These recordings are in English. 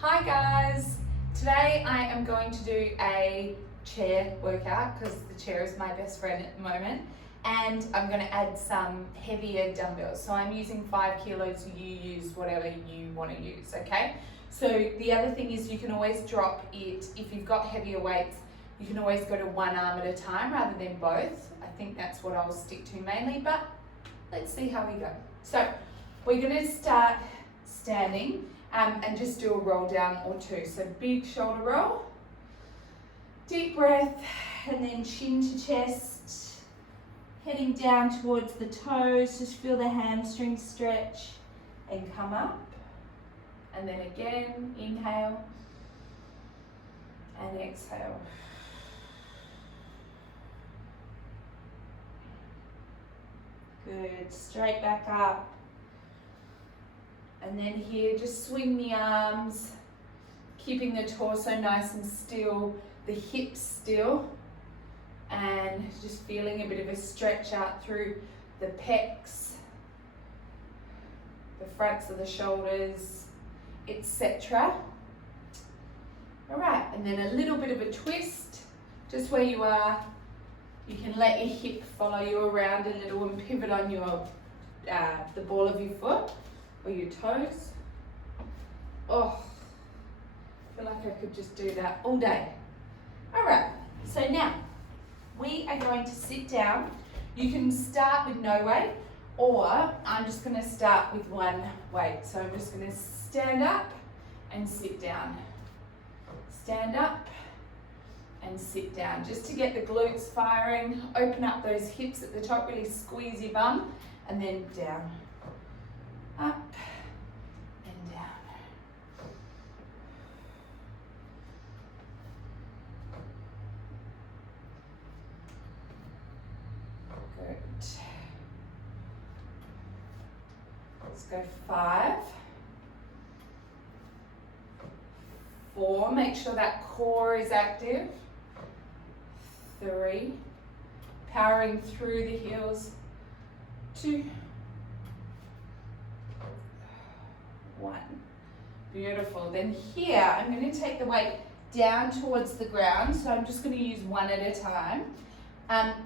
Hi guys! Today I am going to do a chair workout because the chair is my best friend at the moment, and I'm going to add some heavier dumbbells. So I'm using 5 kilos, you use whatever you want to use, okay? So the other thing is you can always drop it, if you've got heavier weights, you can always go to one arm at a time rather than both. I think that's what I'll stick to mainly, but let's see how we go. So we're going to start standing and just do a roll down or two. So big shoulder roll, deep breath, and then chin to chest, heading down towards the toes. Just feel the hamstrings stretch and come up. And then again, inhale and exhale. Good, straight back up. And then here, just swing the arms, keeping the torso nice and still, the hips still, and just feeling a bit of a stretch out through the pecs, the fronts of the shoulders, etc. All right, and then a little bit of a twist, just where you are. You can let your hip follow you around a little and pivot on your the ball of your foot or your toes. Oh, I feel like I could just do that all day. All right, so now we are going to sit down. You can start with no weight, or I'm just going to start with one weight. So I'm just going to stand up and sit down. Stand up and sit down, just to get the glutes firing. Open up those hips at the top, really squeeze your bum, and then down, up and down. Good. Let's go 5, 4, make sure that core is active. 3, powering through the heels. 2, 1. Beautiful. Then here, I'm going to take the weight down towards the ground. So I'm just going to use one at a time.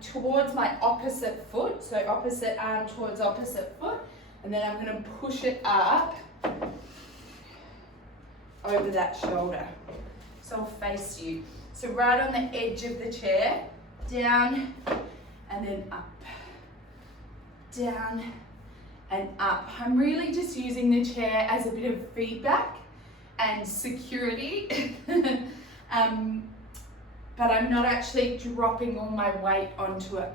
Towards my opposite foot. So opposite arm towards opposite foot. And then I'm going to push it up over that shoulder. So I'll face you. So right on the edge of the chair, down and then up, down and up. I'm really just using the chair as a bit of feedback and security, but I'm not actually dropping all my weight onto it.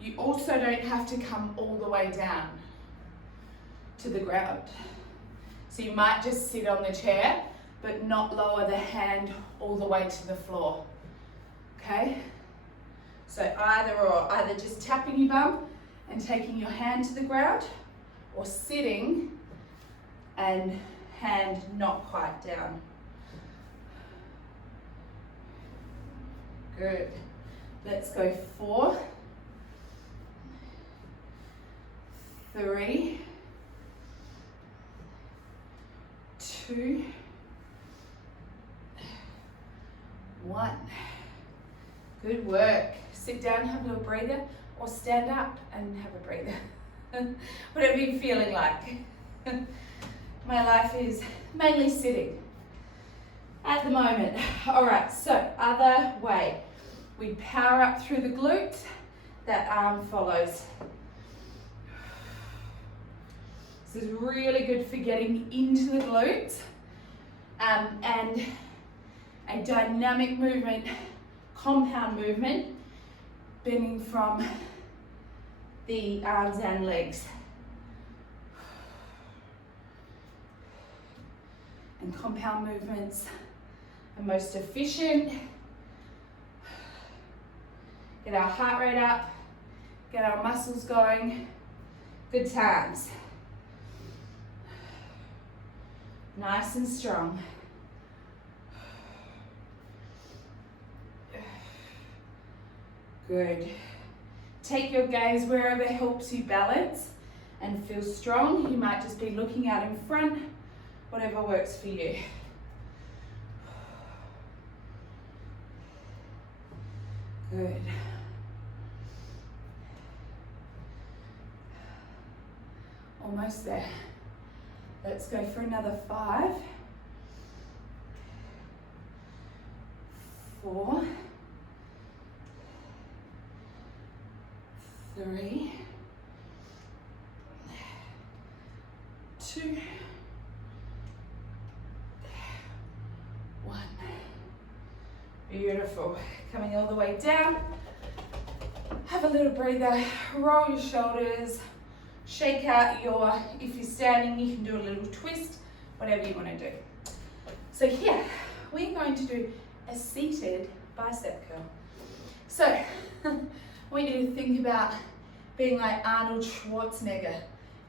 You also don't have to come all the way down to the ground. So you might just sit on the chair, but not lower the hand all the way to the floor, okay? So either just tapping your bum and taking your hand to the ground, or sitting and hand not quite down. Good. Let's go 4, 3, 2, 1. Good work. Sit down, have a little breather, or stand up and have a breather. Whatever you're feeling like. My life is mainly sitting at the moment. All right, so other way. We power up through the glutes, that arm follows. This is really good for getting into the glutes, and a dynamic movement, compound movement, bending from the arms and legs. And compound movements are most efficient. Get our heart rate up, get our muscles going. Good times. Nice and strong. Good. Take your gaze wherever helps you balance and feel strong. You might just be looking out in front, whatever works for you. Good. Almost there. Let's go for another 5, 4, 3, 2, 1. Beautiful. Coming all the way down. Have a little breather. Roll your shoulders. Shake out your, if you're standing, you can do a little twist, whatever you want to do. So here, we're going to do a seated bicep curl. So, I want you to think about being like Arnold Schwarzenegger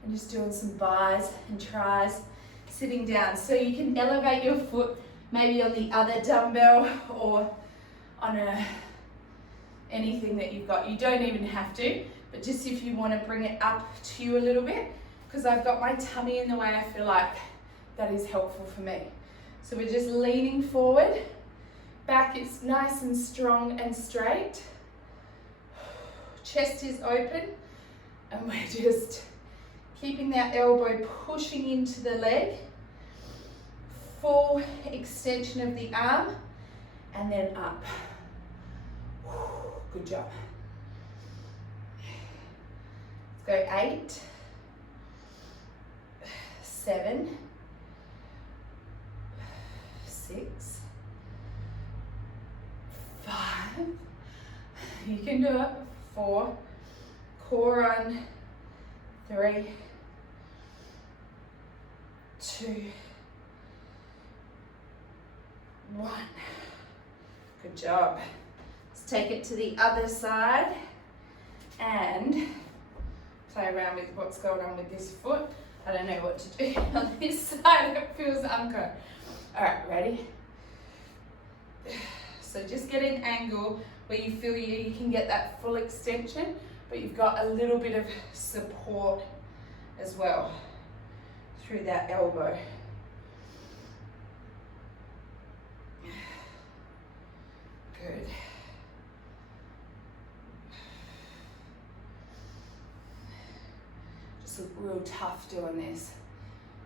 and just doing some bis and tris, sitting down. So you can elevate your foot maybe on the other dumbbell or on anything that you've got. You don't even have to, but just if you want to bring it up to you a little bit, because I've got my tummy in the way, I feel like that is helpful for me. So we're just leaning forward, back is nice and strong and straight, chest is open, and we're just keeping that elbow pushing into the leg, full extension of the arm, and then up. Good job. Let's go 8, 7, 6, 5. You can do it. 4. Core on. 3, 2, 1. Good job. Let's take it to the other side and play around with what's going on with this foot. I don't know what to do on this side. It feels unco. All right, ready? So just get an angle where you feel you can get that full extension, but you've got a little bit of support as well through that elbow. Good. Just look real tough doing this.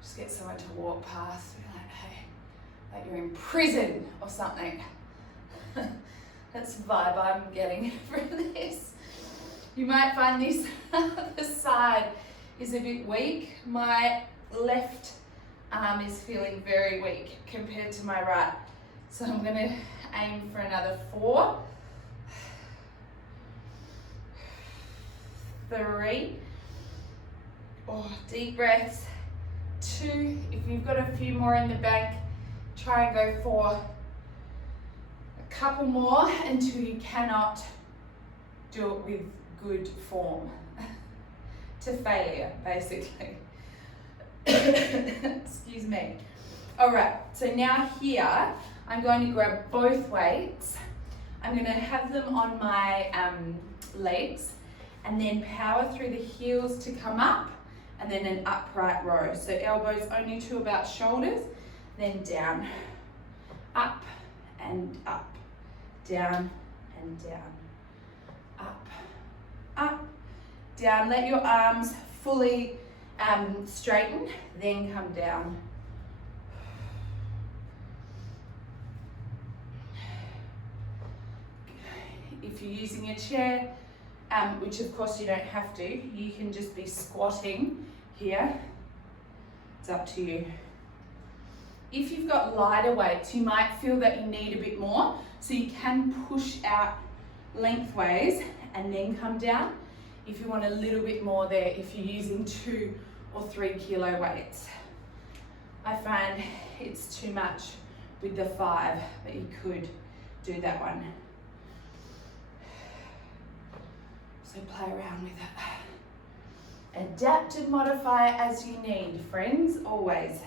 Just get someone to walk past and be like, hey, like you're in prison or something. That's the vibe I'm getting from this. You might find this other side is a bit weak. My left arm is feeling very weak compared to my right. So I'm gonna aim for another 4, 3, deep breaths, 2. If you've got a few more in the bank, try and go for a couple more until you cannot do it with good form. To failure, basically. Excuse me. All right, so now here, I'm going to grab both weights. I'm going to have them on my legs and then power through the heels to come up and then an upright row. So elbows only to about shoulders, then down, up and up, down and down, up, up, down. Let your arms fully straighten, then come down. If you're using a chair, which of course you don't have to, you can just be squatting here. It's up to you. If you've got lighter weights, you might feel that you need a bit more, so you can push out lengthways and then come down. If you want a little bit more there, if you're using 2 or 3 kilo weights. I find it's too much with the 5, but you could do that one. So play around with it. Adapt and modify as you need, friends, always.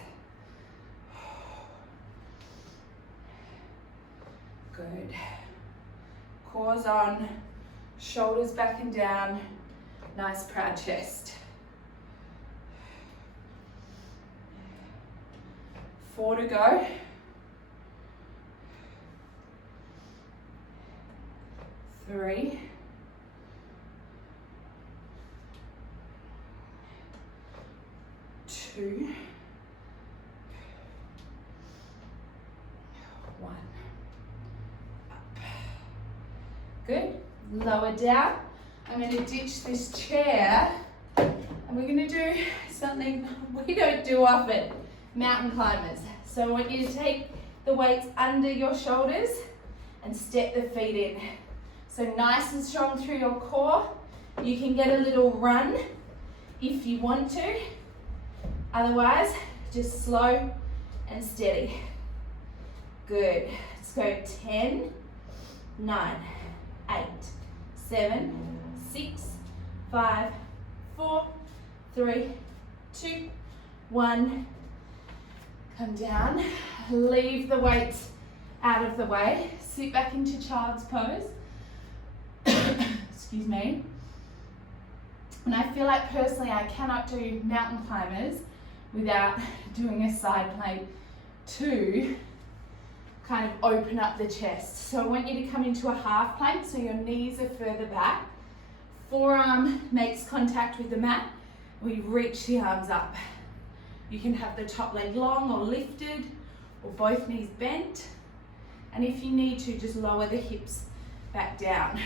Good. Core's on, shoulders back and down, nice proud chest. 4 to go. 3, 3, 2, 1. Up. Good. Lower down. I'm going to ditch this chair and we're going to do something we don't do often, mountain climbers. So I want you to take the weights under your shoulders and step the feet in. So nice and strong through your core. You can get a little run if you want to. Otherwise, just slow and steady. Good. Let's go 10, 9, 8, 7, 6, 5, 4, 3, 2, 1. Come down. Leave the weights out of the way. Sit back into child's pose. Excuse me. And I feel like personally I cannot do mountain climbers without doing a side plank to kind of open up the chest. So I want you to come into a half plank so your knees are further back. Forearm makes contact with the mat. We reach the arms up. You can have the top leg long or lifted or both knees bent. And if you need to, just lower the hips back down.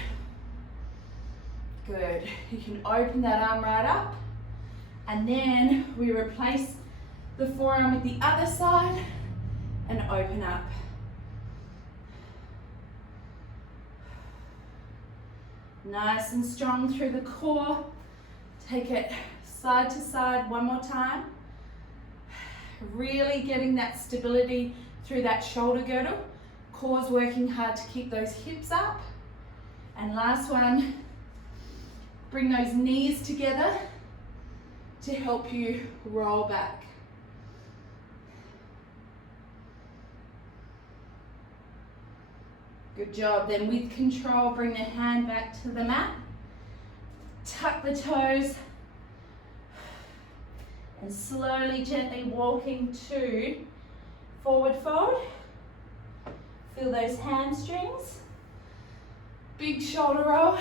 Good. You can open that arm right up. And then we replace the forearm with the other side and open up. Nice and strong through the core. Take it side to side one more time. Really getting that stability through that shoulder girdle. Core's working hard to keep those hips up. And last one, bring those knees together to help you roll back. Good job. Then with control, bring the hand back to the mat. Tuck the toes. And slowly, gently walking to forward fold. Feel those hamstrings. Big shoulder roll.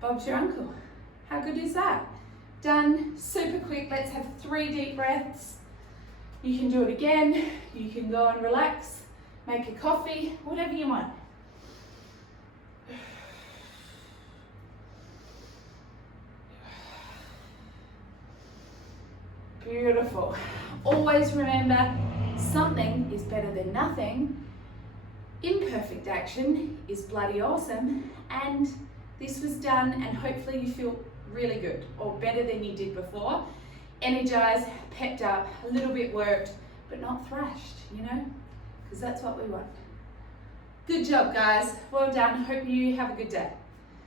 Bob's your uncle. How good is that? Done. Super quick. Let's have 3 deep breaths. You can do it again. You can go and relax. Make a coffee. Whatever you want. Beautiful. Always remember, something is better than nothing. Imperfect action is bloody awesome. And this was done and hopefully you feel really good or better than you did before. Energized, pepped up, a little bit worked, but not thrashed, you know, because that's what we want. Good job, guys. Well done. Hope you have a good day.